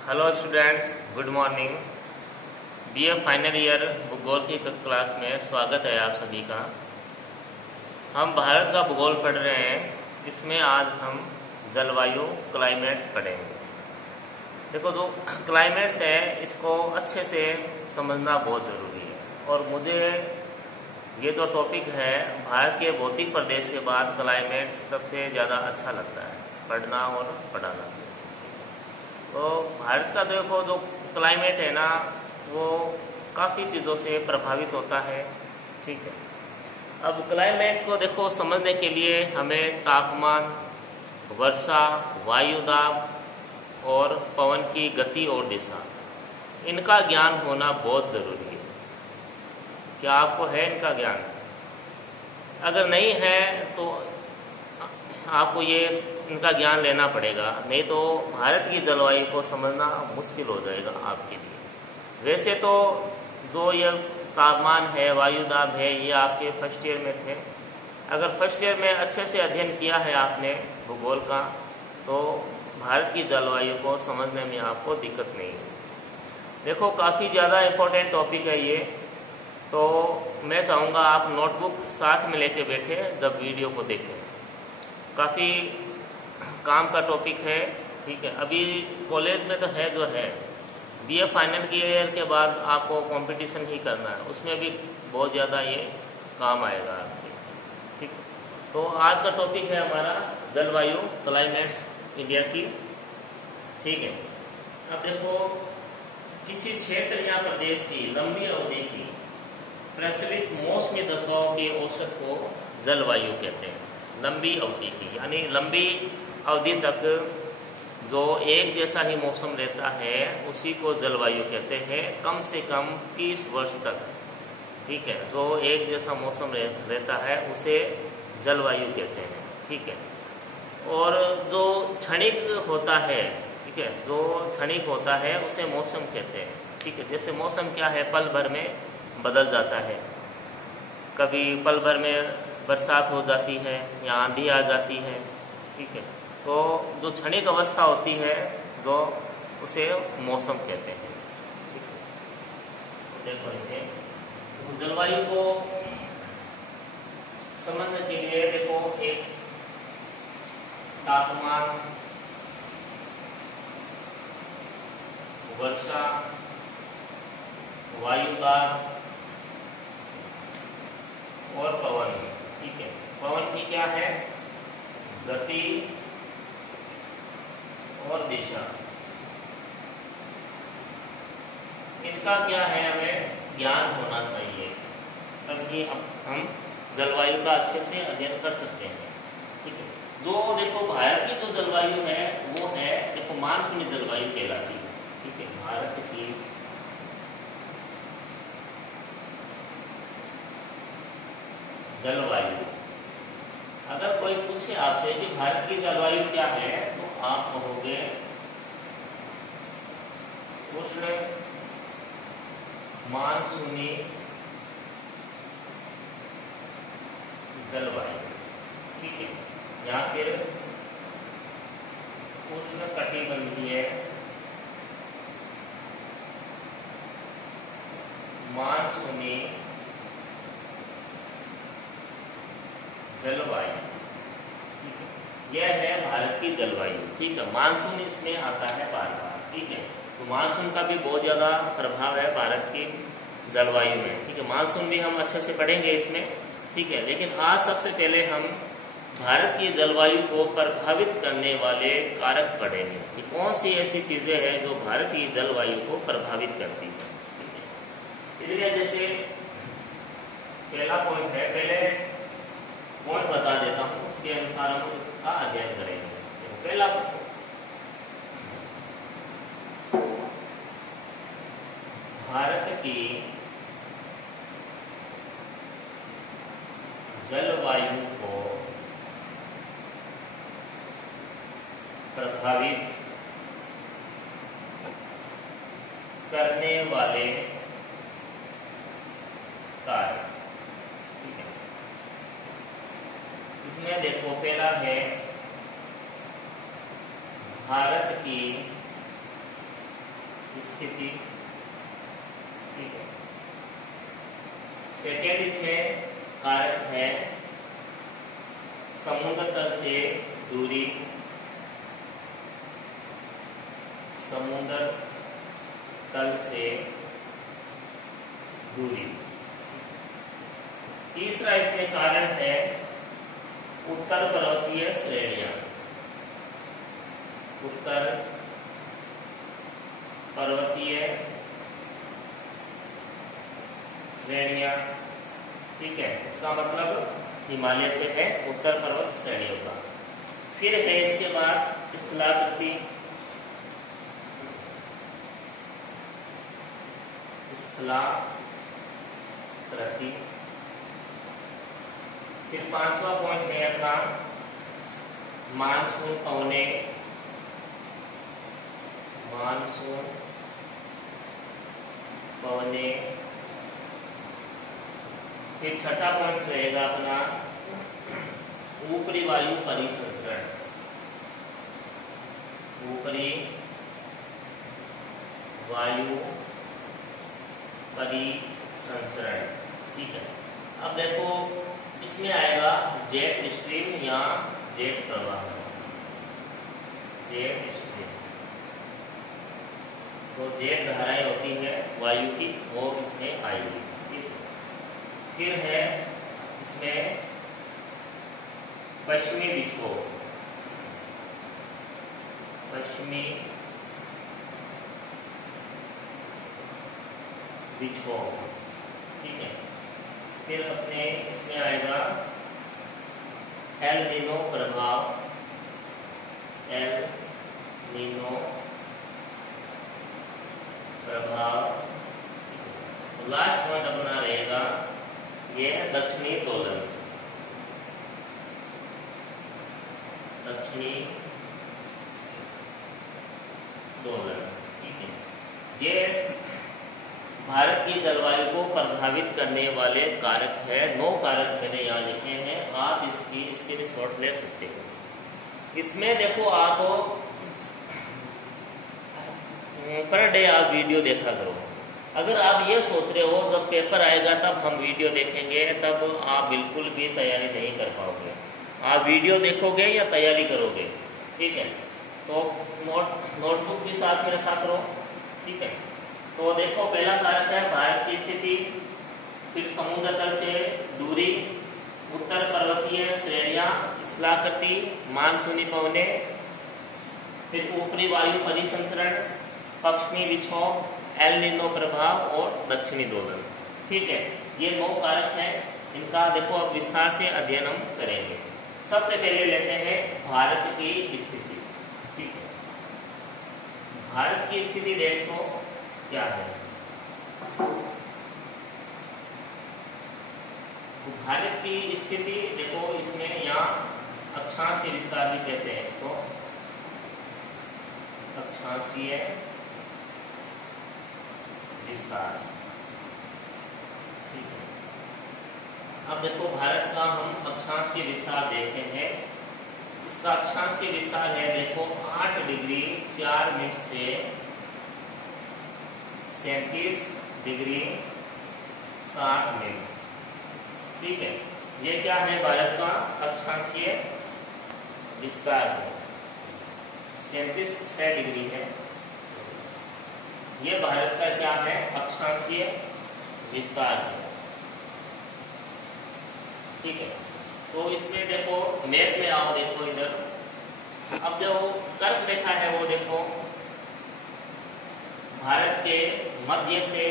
Hello students, good morning. BA final year भूगोल की class में स्वागत है आप सभी का। हम भारत का भूगोल पढ़ रहे हैं। इसमें आज हम जलवायु क्लाइमेट्स पढ़ेंगे। देखो, जो क्लाइमेट्स है इसको अच्छे से समझना बहुत ज़रूरी है। और मुझे ये जो टॉपिक है, भारत के भौतिक प्रदेश के बाद क्लाइमेट्स सबसे ज़्यादा अच्छा लगता है पढ़ना और पढ़ाना। तो भारत का देखो जो क्लाइमेट है ना, वो काफ़ी चीज़ों से प्रभावित होता है। ठीक है, अब क्लाइमेट्स को देखो समझने के लिए हमें तापमान, वर्षा, वायु दाब और पवन की गति और दिशा, इनका ज्ञान होना बहुत ज़रूरी है। क्या आपको है इनका ज्ञान? अगर नहीं है तो आपको ये इनका ज्ञान लेना पड़ेगा, नहीं तो भारत की जलवायु को समझना मुश्किल हो जाएगा आपके लिए। वैसे तो जो ये तापमान है, वायु दाब है, ये आपके फर्स्ट ईयर में थे। अगर फर्स्ट ईयर में अच्छे से अध्ययन किया है आपने भूगोल का, तो भारत की जलवायु को समझने में आपको दिक्कत नहीं है। देखो, काफ़ी ज़्यादा इम्पोर्टेंट टॉपिक है ये, तो मैं चाहूँगा आप नोटबुक साथ में लेके बैठे जब वीडियो को देखें। काफ़ी काम का टॉपिक है। ठीक है, अभी कॉलेज में तो है जो है, बीए फाइनल की ईयर के बाद आपको कंपटीशन ही करना है, उसमें भी बहुत ज़्यादा ये काम आएगा आपके। ठीक है, तो आज का टॉपिक है हमारा जलवायु क्लाइमेट्स इंडिया की। ठीक है, अब देखो, किसी क्षेत्र या प्रदेश की लंबी अवधि की प्रचलित मौसमी दशाओं के औसत को जलवायु कहते हैं। लंबी अवधि की यानी लंबी अवधि तक जो एक जैसा ही मौसम रहता है उसी को जलवायु कहते हैं। कम से कम 30 वर्ष तक, ठीक है, जो एक जैसा मौसम रहता है उसे जलवायु कहते हैं। ठीक है, और जो क्षणिक होता है, ठीक है, जो क्षणिक होता है उसे मौसम कहते हैं। ठीक है, जैसे मौसम क्या है, पल भर में बदल जाता है। कभी पल भर में बरसात हो जाती है या आंधी आ जाती है। ठीक है, तो जो क्षणिक अवस्था होती है जो उसे मौसम कहते हैं। ठीक है, देखो इसे जलवायु को समझने के लिए देखो, एक तापमान, वर्षा, वायु दाब और पवन। ठीक है, पवन की क्या है? गति और दिशा। इनका क्या है, हमें ज्ञान होना चाहिए, तभी हम जलवायु का अच्छे से अध्ययन कर सकते हैं। ठीक है, जो देखो भारत की जो जलवायु है वो है, देखो, मानसूनी जलवायु कहलाती है। ठीक है, भारत की जलवायु, अगर कोई पूछे आपसे कि भारत की जलवायु क्या है, तो आप कहोगे उष्ण मानसूनी जलवायु। ठीक है, या फिर उष्ण कटिबंधीय मानसूनी जलवायु। यह है भारत की जलवायु। ठीक है, मानसून इसमें आता है बार बार। ठीक है, तो मानसून का भी बहुत ज़्यादा प्रभाव है भारत की जलवायु में। ठीक है, मानसून भी हम अच्छे से पढ़ेंगे इसमें। ठीक है, लेकिन आज सबसे पहले हम भारत की जलवायु को प्रभावित करने वाले कारक पढ़ेंगे कि कौन सी ऐसी चीज़ें हैं जो भारत की जलवायु को प्रभावित करती है। इसलिए जैसे पहला पॉइंट है, पहले पॉइंट बता देता हूँ, उसके अनुसार हम इसका अध्ययन करेंगे। पहला, भारत की जलवायु को प्रभावित करने वाले कारक। ठीक है, इसमें देखो पहला है भारत की स्थिति, ठीक है। सेकेंड इसमें कारक है समुद्र तल से दूरी, समुद्र तल से दूरी। तीसरा इसमें कारण है उत्तर पर्वतीय श्रेणियां, उत्तर पर्वतीय श्रेणियां, ठीक है। इसका मतलब हिमालय से है उत्तर पर्वत श्रेणियों का। फिर है इसके बाद स्थलाकृति, स्थलाकृति। फिर पांचवा पॉइंट है अपना मानसून पवने, मानसून पवने। फिर छठा पॉइंट रहेगा अपना ऊपरी वायु परिसंचरण, ऊपरी वायु परिसंचरण, ठीक है। अब देखो इसमें आएगा जेट स्ट्रीम या जेट प्रवाह, जेट स्ट्रीम। तो जेट धाराएं होती है वायु की, वो इसमें आएगी, ठीक है। फिर है इसमें पश्चिमी विक्षोभ, पश्चिमी विक्षोभ, ठीक है। फिर अपने इसमें आएगा एल नीनो प्रभाव, एल नीनो प्रभाव। लास्ट पॉइंट अपना रहेगा ये दक्षिणी दोलन, दक्षिणी दोलन, ठीक है। ये भारत की जलवायु को प्रभावित करने वाले कारक है। 9 कारक मैंने यहाँ लिखे हैं, आप इसकी स्क्रीनशॉट ले सकते हो। इसमें देखो आप पर डे आप वीडियो देखा करो। अगर आप ये सोच रहे हो जब पेपर आएगा तब हम वीडियो देखेंगे, तब आप बिल्कुल भी तैयारी नहीं कर पाओगे। आप वीडियो देखोगे या तैयारी करोगे, ठीक है। तो नोटबुक भी साथ में रखा करो, ठीक है। तो देखो पहला कारक है भारत की स्थिति, फिर समुद्र तल से दूरी, उत्तर पर्वतीय श्रेणियां, स्थलाकृति, मानसूनी पवने, फिर ऊपरी वायु परिसंचरण, पश्चिमी विक्षोभ, एल नीनो प्रभाव और दक्षिणी दोलन, ठीक है। ये 9 कारक हैं, इनका देखो अब विस्तार से अध्ययन हम करेंगे। सबसे पहले लेते हैं भारत की स्थिति, ठीक है। भारत की स्थिति देखो क्या है। भारत की स्थिति देखो, इसमें यहाँ अक्षांशीय विस्तार भी कहते हैं इसको, अक्षांशीय विस्तार, ठीक है। अब देखो भारत का हम अक्षांशीय विस्तार देखते हैं। इसका अक्षांशीय विस्तार है देखो 8 डिग्री 4 मिनट से 37 डिग्री 7 मिनट, ठीक है। ये क्या है भारत का अक्षांशीय विस्तार है, 37 डिग्री है। ये भारत का क्या है अक्षांशीय विस्तार है, ठीक है। तो इसमें देखो मैप में आओ, देखो इधर। अब जो कर्क रेखा है वो देखो भारत के मध्य से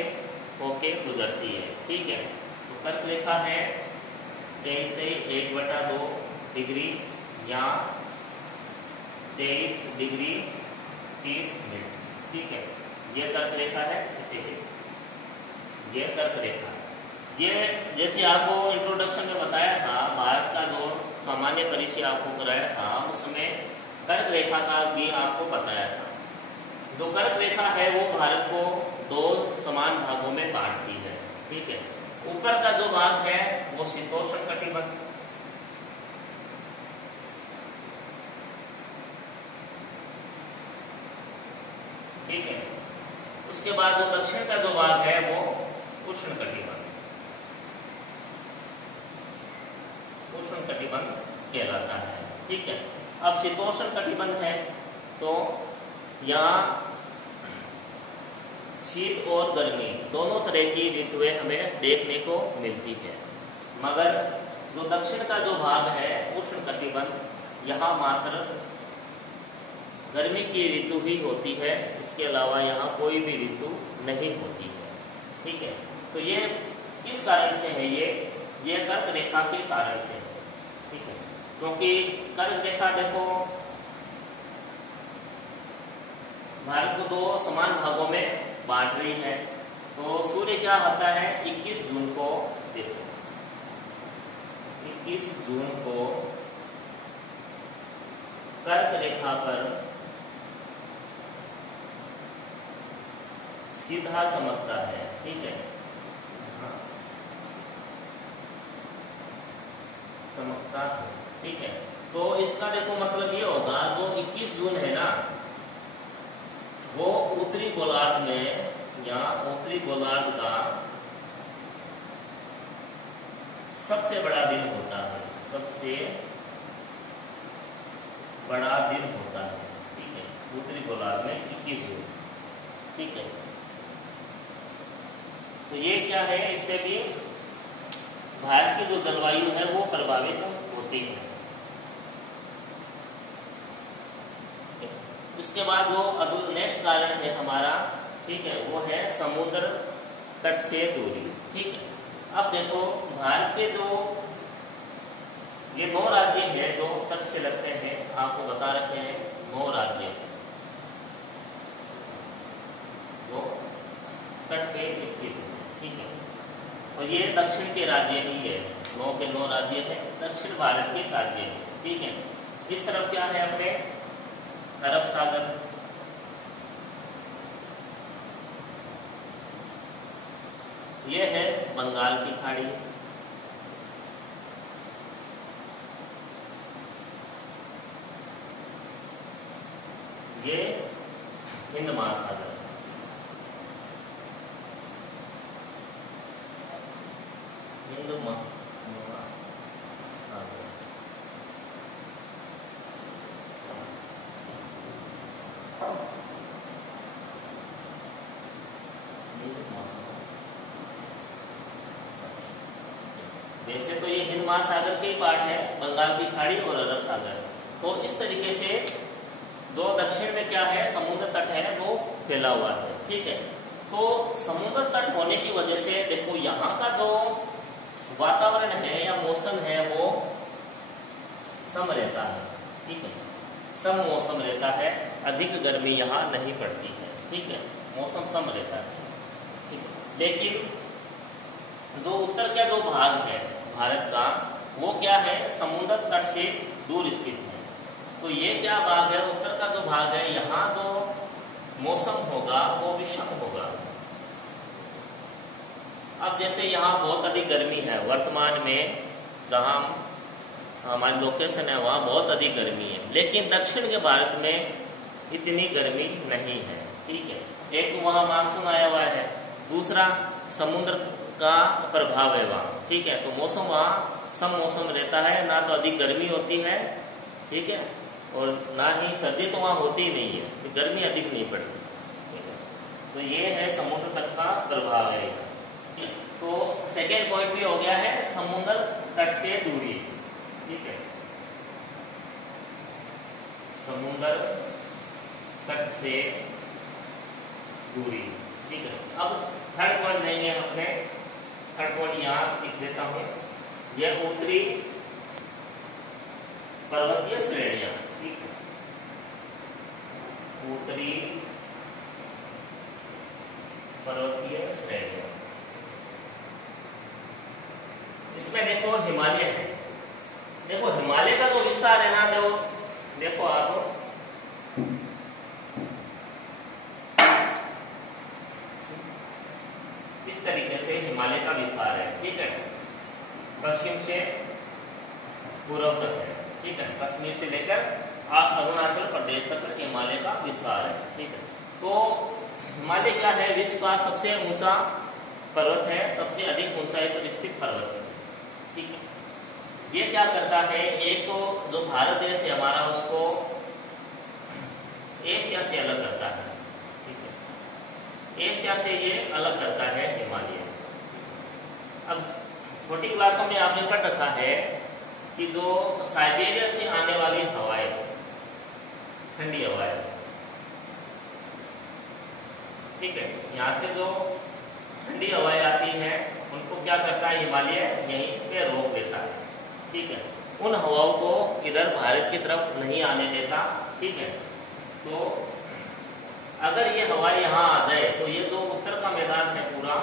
होके गुजरती है, ठीक है। तो कर्क रेखा है 23 से 1/2 डिग्री या 23 डिग्री 30 मिनट, ठीक है। ये कर्क रेखा है, इसीलिए ये कर्क रेखा है। ये जैसे आपको इंट्रोडक्शन में बताया था, भारत का जो सामान्य परिचय आपको कराया था, उस समय कर्क रेखा का भी आपको बताया था। जो कर्क रेखा है वो भारत को 2 समान भागों में बांटती है, ठीक है। ऊपर का जो भाग है वो शीतोष्ण कटिबंध, ठीक है। उसके बाद वो दक्षिण का जो भाग है वो उष्णकटिबंध, उष्णकटिबंध कहलाता है। ठीक है। अब शीतोष्ण कटिबंध है तो यहाँ शीत और गर्मी दोनों तरह की ऋतुएं हमें देखने को मिलती है, मगर जो दक्षिण का जो भाग है उष्णकटिबंध, यहाँ मात्र गर्मी की ऋतु ही होती है, इसके अलावा यहाँ कोई भी ऋतु नहीं होती है। ठीक है। तो ये किस कारण से है? ये कर्क रेखा के कारण से है। ठीक है। क्योंकि कर्क रेखा देखो भारत को दो समान भागों में बांट रही है। तो सूर्य क्या होता है 21 जून को, देखो 21 जून को कर्क रेखा पर सीधा चमकता है। ठीक है। चमकता है। ठीक है। तो इसका देखो मतलब ये होगा जो 21 जून है ना, वो उत्तरी गोलार्ध में या उत्तरी गोलार्ध का सबसे बड़ा दिन होता है, सबसे बड़ा दिन होता है। ठीक है। उत्तरी गोलार्ध में 21 जून। ठीक है। तो ये क्या है, इससे भी भारत की जो जलवायु है वो प्रभावित होती है। उसके बाद जो अब नेक्स्ट कारण है हमारा, ठीक है, वो है समुद्र तट से दूरी। ठीक है। अब देखो भारत के जो ये 9 राज्य हैं जो तट से लगते हैं, आपको बता रखे हैं 9 राज्य जो तट पे स्थित है। ठीक है। और ये दक्षिण के राज्य ही है, 9 के 9 राज्य है, दक्षिण भारत के राज्य है। ठीक है। इस तरफ क्या है अपने अरब सागर, ये है बंगाल की खाड़ी, ये हिंद महासागर, हिंद महासागर। वैसे तो ये हिंद महासागर के पार्ट है, बंगाल की खाड़ी और अरब सागर। तो इस तरीके से जो दक्षिण में क्या है समुद्र तट है वो फैला हुआ है। ठीक है। तो समुद्र तट होने की वजह से देखो यहाँ का जो वातावरण है या मौसम है वो सम रहता है। ठीक है। सम मौसम रहता है, अधिक गर्मी यहाँ नहीं पड़ती है। ठीक है। मौसम सम रहता है। ठीक है। लेकिन जो उत्तर का जो भाग है भारत का, वो क्या है समुद्र तट से दूर स्थित है। तो ये क्या भाग है, उत्तर का जो भाग है, यहाँ जो मौसम होगा वो विषम होगा। अब जैसे यहाँ बहुत अधिक गर्मी है, वर्तमान में जहाँ हमारी लोकेशन है वहाँ बहुत अधिक गर्मी है, लेकिन दक्षिण के भारत में इतनी गर्मी नहीं है। ठीक है। एक तो वहाँ मानसून आया हुआ है, दूसरा समुद्र का प्रभाव है वहाँ। ठीक है। तो मौसम वहाँ सम मौसम रहता है, ना तो अधिक गर्मी होती है, ठीक है, और ना ही सर्दी तो वहाँ होती ही नहीं है, गर्मी अधिक नहीं पड़ती। ठीक है। तो ये है समुद्र तट का प्रभाव है। तो सेकेंड पॉइंट भी हो गया है समुद्र तट से दूरी। ठीक है। समुद्र तट से दूरी। ठीक है। अब थर्ड पॉइंट लेंगे हम अपने। थर्ड पॉइंट यहाँ लिख देता हूं, यह उत्तरी पर्वतीय श्रेणियां। ठीक है। उत्तरी पर्वतीय श्रेणियां, इसमें देखो हिमालय है। देखो हिमालय का जो विस्तार है ना, देखो आप इस तरीके से हिमालय का विस्तार है। ठीक है। पश्चिम से पूर्व तक है। ठीक है। कश्मीर से लेकर अरुणाचल प्रदेश तक हिमालय का विस्तार है। ठीक है। तो हिमालय क्या है? विश्व का सबसे ऊंचा पर्वत है, सबसे अधिक ऊंचाई पर स्थित पर्वत है। ठीक है, ये क्या करता है? एक तो जो भारत देश है हमारा, उसको एशिया से अलग करता है। ठीक है, एशिया से ये अलग करता है हिमालय। अब छोटी क्लासों में आपने पढ़ रखा है कि जो साइबेरिया से आने वाली हवाएं, ठंडी हवाएं, ठीक है, यहाँ से जो ठंडी हवाएं आती हैं उनको क्या करता है हिमालय? यहीं पे रोक देता है। ठीक है, उन हवाओं को इधर भारत की तरफ नहीं आने देता। ठीक है, तो अगर ये हवा यहाँ आ जाए तो ये जो उत्तर का मैदान है पूरा,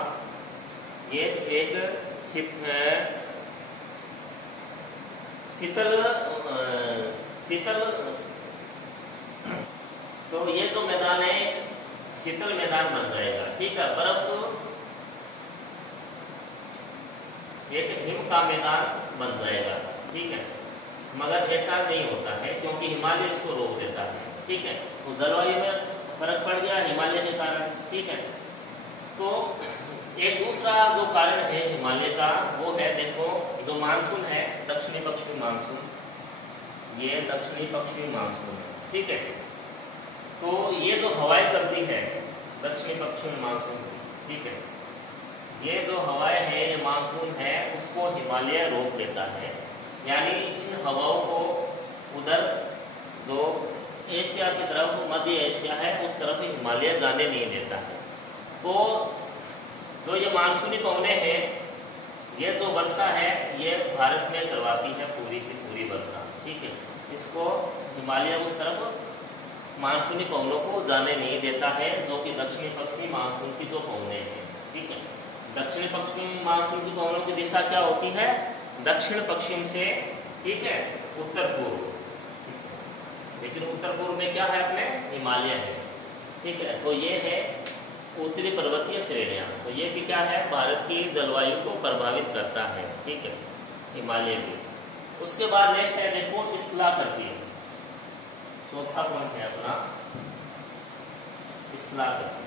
ये एक शीतल, तो ये जो मैदान है शीतल मैदान बन जाएगा। ठीक है, बर्फ एक हिम का मैदान बन जाएगा। ठीक है, मगर ऐसा नहीं होता है क्योंकि हिमालय इसको रोक देता है। ठीक है, तो जलवायु में फर्क पड़ गया हिमालय के कारण। ठीक है, तो एक दूसरा जो कारण है हिमालय का वो है, देखो जो मानसून है, दक्षिणी पश्चिमी मानसून, ये दक्षिणी पश्चिमी मानसून है। ठीक है, तो ये जो हवाएं चलती है दक्षिणी पश्चिमी मानसून, ठीक है, ये जो हवाएं है, ये मानसून है, उसको हिमालय रोक लेता है। यानी इन हवाओं को उधर जो एशिया की तरफ, मध्य एशिया है, उस तरफ हिमालय जाने नहीं देता है। तो जो ये मानसूनी पवने हैं, ये जो वर्षा है ये भारत में करवाती है पूरी की पूरी वर्षा। ठीक है, इसको हिमालय उस तरफ मानसूनी पवनों को जाने नहीं देता है, जो कि दक्षिणी पश्चिमी मानसून की जो पवने हैं। ठीक है, दक्षिणी पश्चिमी मानसून की पवनों की दिशा क्या होती है? दक्षिण पश्चिम से, ठीक है, उत्तर पूर्व। लेकिन उत्तर पूर्व में क्या है? अपने हिमालय है। ठीक है, तो ये है उत्तरी पर्वतीय श्रेणियां। तो ये भी क्या है? भारत की जलवायु को प्रभावित करता है। ठीक है, हिमालय भी। उसके बाद नेक्स्ट है, देखो स्थलाकृति, चौथा पॉइंट है अपना स्थलाकृति।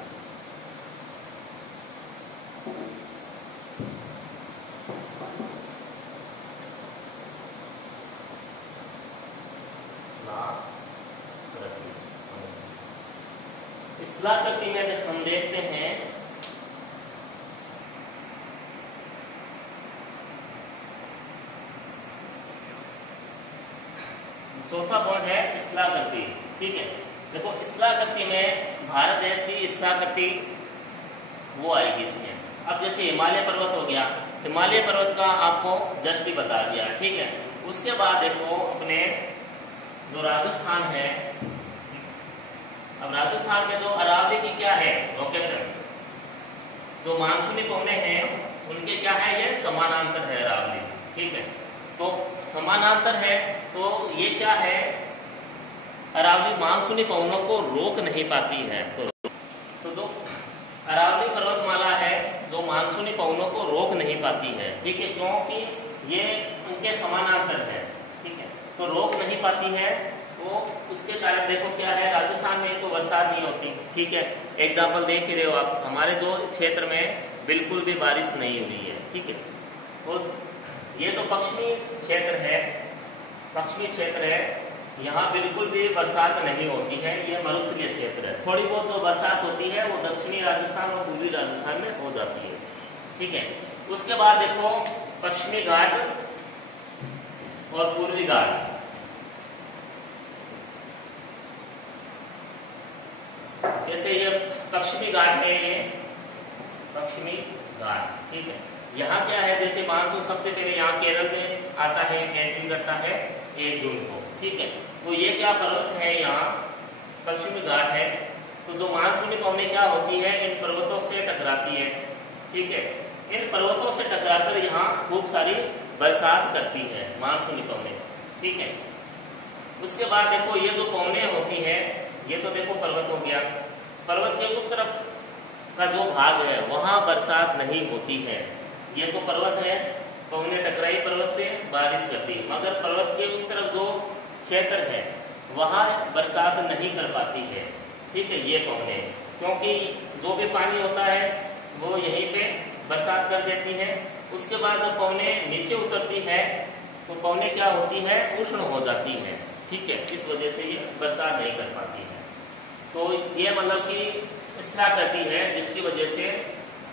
स्थलाकृति में हम देखते हैं चौथा पॉइंट है स्थलाकृति। ठीक है, देखो स्थलाकृति में भारत देश की स्थलाकृति वो आएगी इसमें। अब जैसे हिमालय पर्वत हो गया, हिमालय पर्वत का आपको जस्ट ही बता दिया। ठीक है, उसके बाद देखो अपने जो राजस्थान है, अब राजस्थान में जो अरावली की क्या है लोकेशन, जो मानसूनी पवने हैं उनके क्या है? ये समानांतर है अरावली। ठीक है, तो समानांतर है तो ये क्या है? अरावली मानसूनी पवनों को रोक नहीं पाती है। तो जो अरावली पर्वतमाला है जो मानसूनी पवनों को रोक नहीं पाती है। ठीक है, क्योंकि ये उनके समानांतर है। ठीक है, तो रोक नहीं पाती है, तो उसके कारण देखो क्या है, राजस्थान में तो बरसात नहीं होती। ठीक है, एग्जाम्पल देख ही रहे हो आप, हमारे जो क्षेत्र में बिल्कुल भी बारिश नहीं हुई है। ठीक है, तो ये तो पश्चिमी क्षेत्र है, पश्चिमी क्षेत्र है, यहाँ बिल्कुल भी बरसात नहीं होती है। ये मरुस्थलीय क्षेत्र है, थोड़ी बहुत जो बरसात होती है वो दक्षिणी राजस्थान और पूर्वी राजस्थान में हो जाती है। ठीक है, उसके बाद देखो पश्चिमी घाट और पूर्वी घाट। जैसे ये पश्चिमी घाट है, ये पश्चिमी घाट। ठीक है, यहाँ क्या है, जैसे मानसून सबसे पहले यहाँ केरल में आता है, एंट्री करता है 1 जून को। ठीक है, तो ये क्या पर्वत है, यहाँ पश्चिमी घाट है। तो जो मानसूनी पवनें क्या होती है, इन पर्वतों से टकराती है। ठीक है, इन पर्वतों से टकराकर यहाँ खूब सारी बरसात करती है मानसूनी पवनें। ठीक है, उसके बाद देखो ये जो पवनें होती है, ये तो देखो पर्वत हो गया, पर्वत के उस तरफ का जो भाग है वहां बरसात नहीं होती है। ये तो पर्वत है, पवनें टकराई पर्वत से, बारिश करती है, मगर पर्वत के उस तरफ जो क्षेत्र है वहां बरसात नहीं कर पाती है। ठीक है, ये पवनें, क्योंकि जो भी पानी होता है वो यहीं पे बरसात कर देती है। उसके बाद जब पवनें नीचे उतरती है तो पवनें क्या होती है, उष्ण हो जाती है, ठीक है। इस वजह से ये बरसात नहीं कर पाती है। तो ये मतलब कि इस तरह करती है जिसकी वजह से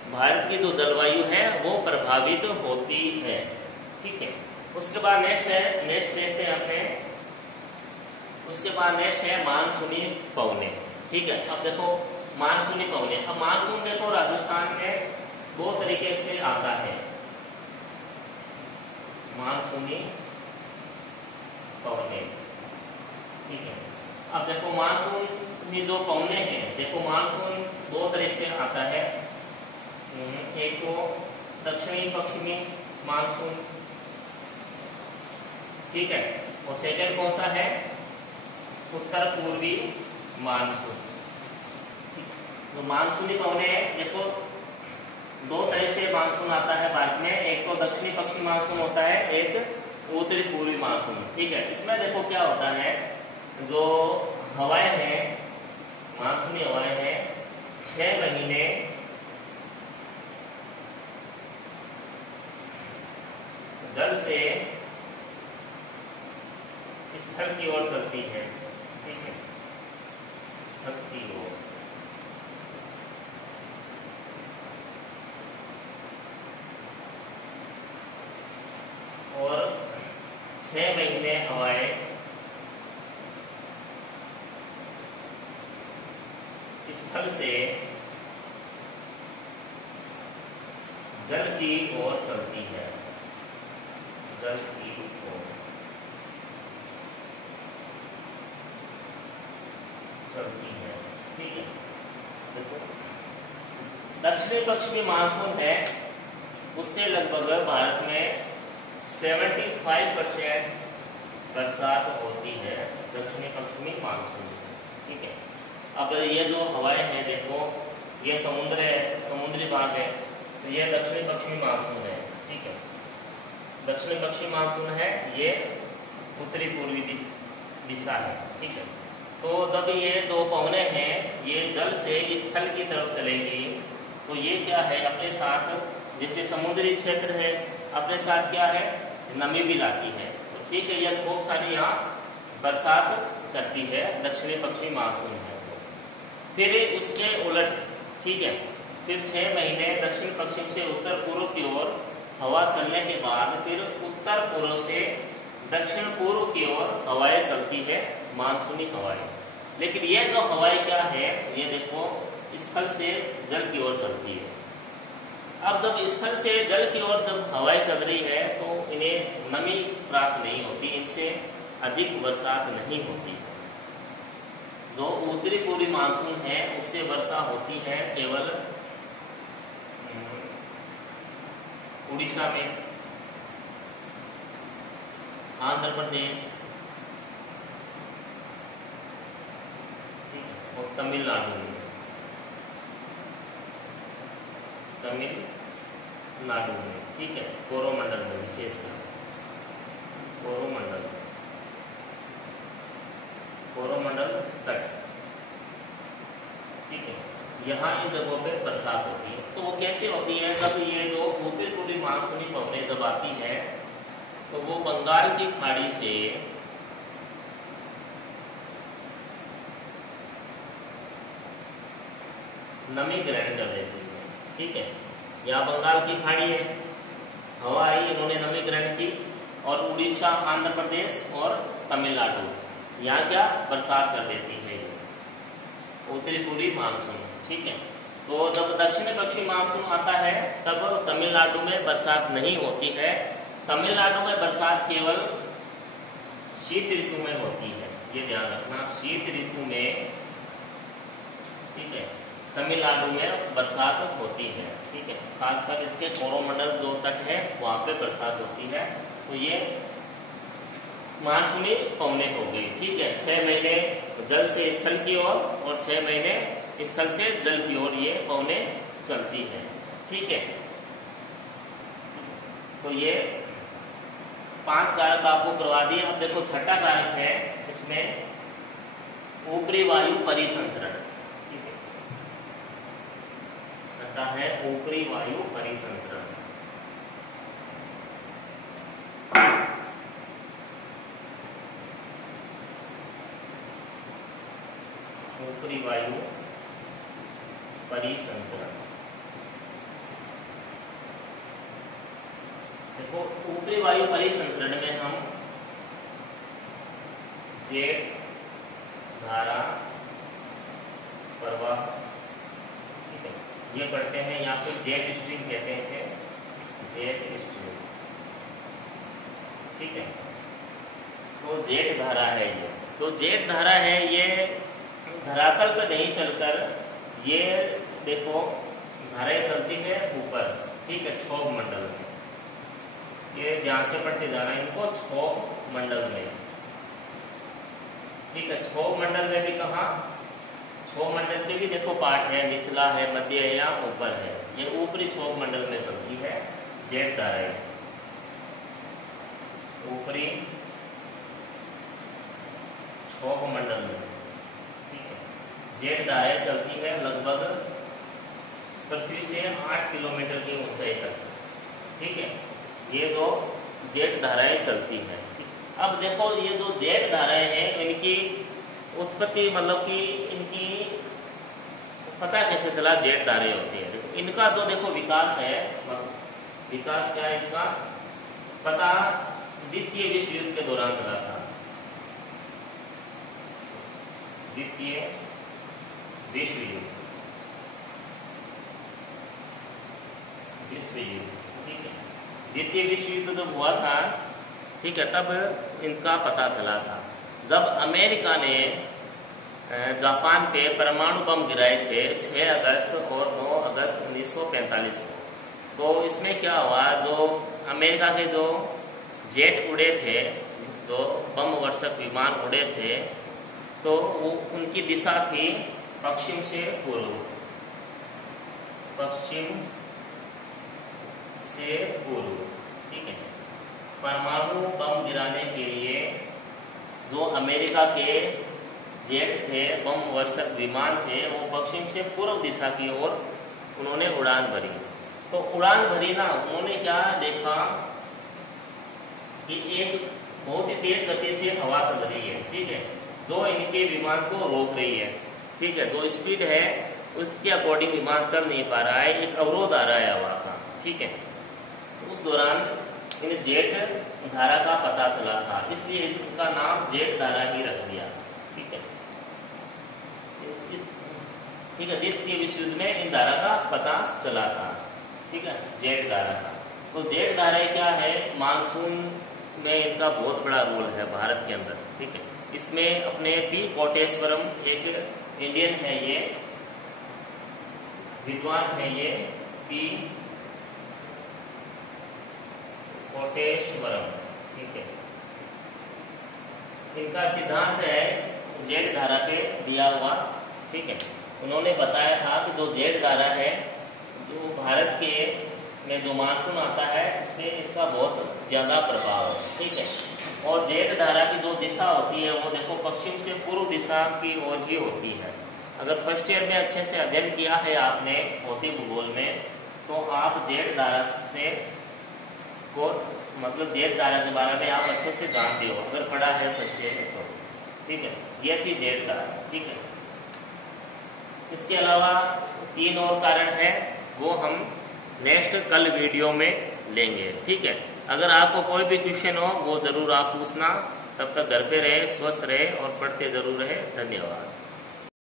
भारत की जो जलवायु है वो प्रभावित होती है, ठीक है। उसके बाद नेक्स्ट देखते हैं अपने। उसके बाद नेक्स्ट है मानसूनी पवने, ठीक है। अब देखो मानसूनी पवने, अब मानसून देखो राजस्थान में दो तरीके से आता है, मानसूनी पवने, ठीक है। अब देखो मानसूनी जो पवने हैं, देखो मानसून दो तरह से आता है, एक तो दक्षिणी पश्चिमी मानसून, ठीक है, और सेकंड कौन सा है, उत्तर पूर्वी मानसून। तो मानसूनी पवने देखो दो तरह से मानसून आता है भारत में, एक तो दक्षिणी पश्चिमी मानसून होता है, एक उत्तरी पूर्वी मानसून, ठीक है। इसमें देखो क्या होता है, जो हवाएं हैं, मानसूनी हवाएं हैं, 6 महीने जल से स्थल की ओर चलती है, ठीक है, स्थल की ओर। और 6 महीने हवाएं स्थल से जल की ओर चलती है, जल की ओर चलती है, ठीक है। देखो दक्षिणी पश्चिमी मानसून है, उससे लगभग भारत में 75% बरसात होती है दक्षिणी पश्चिमी मानसून से, ठीक है। अब ये जो हवाएं हैं देखो, ये समुद्र है, समुद्री भाग है, तो ये दक्षिणी पश्चिमी मानसून है, ठीक है। दक्षिणी पश्चिमी मानसून है, ये उत्तरी पूर्वी दिशा है, ठीक है। तो जब ये जो पवनें हैं ये जल से स्थल की तरफ चलेगी तो ये क्या है, अपने साथ जैसे समुद्री क्षेत्र है अपने साथ क्या है, नमी भी लाती है, तो ठीक है, यह खूब सारी यहाँ बरसात करती है, दक्षिणी पश्चिमी मानसून है। फिर उसके उलट, ठीक है, फिर 6 महीने दक्षिण पश्चिम से उत्तर पूर्व की ओर हवा चलने के बाद फिर उत्तर पूर्व से दक्षिण पूर्व की ओर हवाएं चलती है, मानसूनी हवाएं। लेकिन ये जो हवाएं क्या है, ये देखो स्थल से जल की ओर चलती है। अब जब स्थल से जल की ओर जब हवाएं चल रही है तो इन्हें नमी प्राप्त नहीं होती, इनसे अधिक बरसात नहीं होती। जो उत्तरी पूर्वी मानसून है उससे वर्षा होती है केवल उड़ीसा में, आंध्र प्रदेश और तमिलनाडु में, तमिलनाडु में, ठीक है, कोरोमंडल में, विशेषकर कोरोमंडल तट, ठीक है, यहाँ इन जगहों पे बरसात होती है। तो वो कैसे होती है, जब ये जो उत्तरी पूर्वी मानसूनी पवनें जब आती है तो वो बंगाल की खाड़ी से नमी ग्रहण कर देती है, ठीक है। यहाँ बंगाल की खाड़ी है, हवा आई, इन्होंने नमी ग्रहण की, और उड़ीसा, आंध्र प्रदेश और तमिलनाडु यहाँ क्या बरसात कर देती है उत्तरी पूर्वी मानसून, ठीक है। तो जब दक्षिण पश्चिमी मानसून आता है तब तमिलनाडु में बरसात नहीं होती है, तमिलनाडु में बरसात केवल शीत ऋतु में होती है, ये ध्यान रखना, शीत ऋतु में, ठीक है, तमिलनाडु में बरसात होती है, ठीक है। खासकर इसके कोरोमंडल जो तट है वहां पे बरसात होती है। तो ये मानसूनी पवने हो गई, ठीक है। 6 महीने जल से स्थल की ओर और 6 महीने स्थल से जल की ओर ये पवने चलती है, ठीक है। तो ये 5 कारक आपको करवा दिए। अब देखो छठा कारक है इसमें ऊपरी वायु परिसंचरण, ठीक है। आता है ऊपरी वायु परिसंचरण। ऊपरी वायु परिसंचरण। देखो ऊपरी वायु परिसंचरण में हम जेट धारा प्रवाह, ठीक है, ये पढ़ते हैं, या फिर जेट स्ट्रीम कहते हैं इसे, जेट स्ट्रीम, ठीक है। तो जेट धारा है ये, तो जेट धारा है ये धरातल पर नहीं चलकर, ये देखो धाराएं चलती है ऊपर, ठीक है, क्षोभ मंडल में। ये ध्यान से पढ़ते जाना इनको, क्षोभ मंडल में, ठीक है। क्षोभ मंडल में भी कहा, क्षोभ मंडल के भी देखो पार्ट है, निचला है, मध्य है या ऊपर है। ये ऊपरी क्षोभ मंडल में चलती है जेट धाराएं, ऊपरी क्षोभ मंडल में, ठीक है। जेट धाराएं चलती है लगभग पृथ्वी से 8 किलोमीटर की ऊंचाई तक, ठीक है। ये जो जेट धाराएं चलती हैं। अब देखो ये जो जेट धाराएं हैं इनकी उत्पत्ति, मतलब कि इनकी पता कैसे चला जेट धाराएं होती है। देखो इनका जो देखो विकास है, विकास क्या है इसका पता द्वितीय विश्व युद्ध के दौरान चला था। द्वितीय विश्व युद्ध, ठीक है। द्वितीय विश्व युद्ध जब हुआ था, ठीक है, तब इनका पता चला था। जब अमेरिका ने जापान पे परमाणु बम गिराए थे 6 अगस्त और 9 अगस्त 1945 को, तो इसमें क्या हुआ, जो अमेरिका के जो जेट उड़े थे, जो बम वर्षक विमान उड़े थे, तो वो उनकी दिशा थी पश्चिम से पूर्व, पश्चिम से पूर्व, ठीक है। परमाणु बम गिराने के लिए जो अमेरिका के जेट थे, बम वर्षक विमान थे, वो पश्चिम से पूर्व दिशा की ओर उन्होंने उड़ान भरी। तो उड़ान भरी ना, उन्होंने क्या देखा कि एक बहुत ही तेज गति से हवा चल रही है, ठीक है, जो इनके विमान को रोक रही है, ठीक है। जो स्पीड है उसके अकॉर्डिंग विमान चल नहीं पा रहा है, एक अवरोध आ रहा है हवा का, ठीक है। तो उस दौरान इन जेट धारा का पता चला था, इसलिए इसका नाम जेट धारा ही रख दिया, ठीक है, ठीक है। द्वितीय विश्व युद्ध में इन धारा का पता चला था, ठीक है, जेट धारा का। तो जेट धाराएं क्या है, मानसून में इनका बहुत बड़ा रोल है भारत के अंदर, ठीक है। इसमें अपने पी कोटेश्वरम एक इंडियन है, ये विद्वान है, ये पी कोटेश्वरम, ठीक है। इनका सिद्धांत है जेट धारा पे दिया हुआ, ठीक है। उन्होंने बताया था कि जो जेट धारा है, जो भारत के में जो मानसून आता है, इसमें इसका बहुत ज्यादा प्रभाव है, ठीक है। और जेट धारा की जो दिशा होती है वो देखो पश्चिम से पूर्व दिशा की ओर ही होती है। अगर फर्स्ट ईयर में अच्छे से अध्ययन किया है आपने भौतिक भूगोल में, तो आप जेट धारा से को मतलब जेट धारा के बारे में आप अच्छे से जानते हो, अगर पढ़ा है फर्स्ट ईयर में तो, ठीक है। ये थी जेट धारा, ठीक है। इसके अलावा 3 और कारण है, वो हम नेक्स्ट कल वीडियो में लेंगे, ठीक है। अगर आपको कोई भी क्वेश्चन हो वो जरूर आप पूछना। तब तक घर पे रहे, स्वस्थ रहे और पढ़ते जरूर रहे। धन्यवाद।